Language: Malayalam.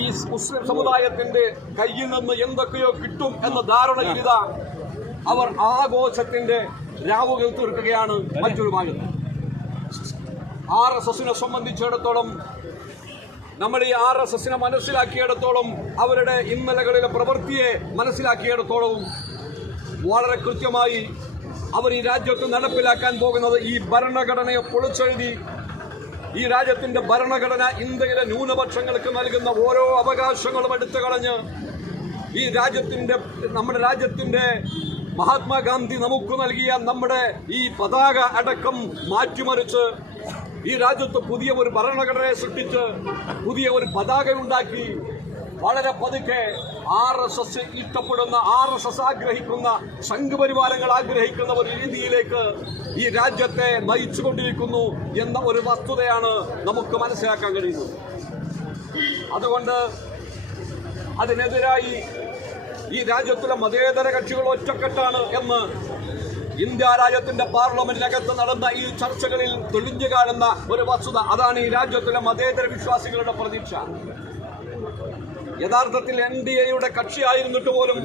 ഈ മുസ്ലിം സമുദായത്തിന്റെ കയ്യിൽ നിന്ന് എന്തൊക്കെയോ കിട്ടും എന്ന ധാരണയിലിതാ അവർ ആഘോഷത്തിന്റെ രാവുകൾ തീർക്കുകയാണ്. മറ്റൊരു ഭാഗത്ത് RSSനെ സംബന്ധിച്ചിടത്തോളം, നമ്മൾ ഈ RSSനെ മനസ്സിലാക്കിയിടത്തോളം, അവരുടെ ഇന്നലകളിലെ പ്രവൃത്തിയെ മനസ്സിലാക്കിയിടത്തോളവും വളരെ കൃത്യമായി അവർ ഈ രാജ്യത്ത് നടപ്പിലാക്കാൻ പോകുന്നത് ഈ ഭരണഘടനയെ പൊളിച്ചെഴുതി ഈ രാജ്യത്തിന്റെ ഭരണഘടന ഇന്ത്യയിലെ ന്യൂനപക്ഷങ്ങൾക്ക് നൽകുന്ന ഓരോ അവകാശങ്ങളും എടുത്തു കളഞ്ഞ് ഈ നമ്മുടെ രാജ്യത്തിന്റെ മഹാത്മാഗാന്ധി നമുക്ക് നൽകിയ നമ്മുടെ ഈ പതാക അടക്കം മാറ്റിമറിച്ച് ഈ രാജ്യത്ത് പുതിയ ഒരു ഭരണഘടനയെ സൃഷ്ടിച്ച് പുതിയ ഒരു പതാക ഉണ്ടാക്കി വളരെ പതുക്കെ RSS ഇഷ്ടപ്പെടുന്ന, RSS ആഗ്രഹിക്കുന്ന, സംഘപരിവാരങ്ങൾ ആഗ്രഹിക്കുന്ന ഒരു രീതിയിലേക്ക് ഈ രാജ്യത്തെ നയിച്ചുകൊണ്ടിരിക്കുന്നു എന്ന ഒരു വസ്തുതയാണ് നമുക്ക് മനസ്സിലാക്കാൻ കഴിയുന്നത്. അതുകൊണ്ട് അതിനെതിരായി ഈ രാജ്യത്തിലെ മതേതര കക്ഷികൾ ഒറ്റക്കെട്ടാണ് എന്ന് ഇന്ത്യ രാജ്യത്തിന്റെ പാർലമെന്റിനകത്ത് നടന്ന ഈ ചർച്ചകളിൽ തെളിഞ്ഞു കാണുന്ന ഒരു വസ്തുത. അതാണ് ഈ രാജ്യത്തിലെ മതേതര വിശ്വാസികളുടെ പ്രതീക്ഷ. യഥാർത്ഥത്തിൽ NDAയുടെ കക്ഷിയായിരുന്നിട്ട് പോലും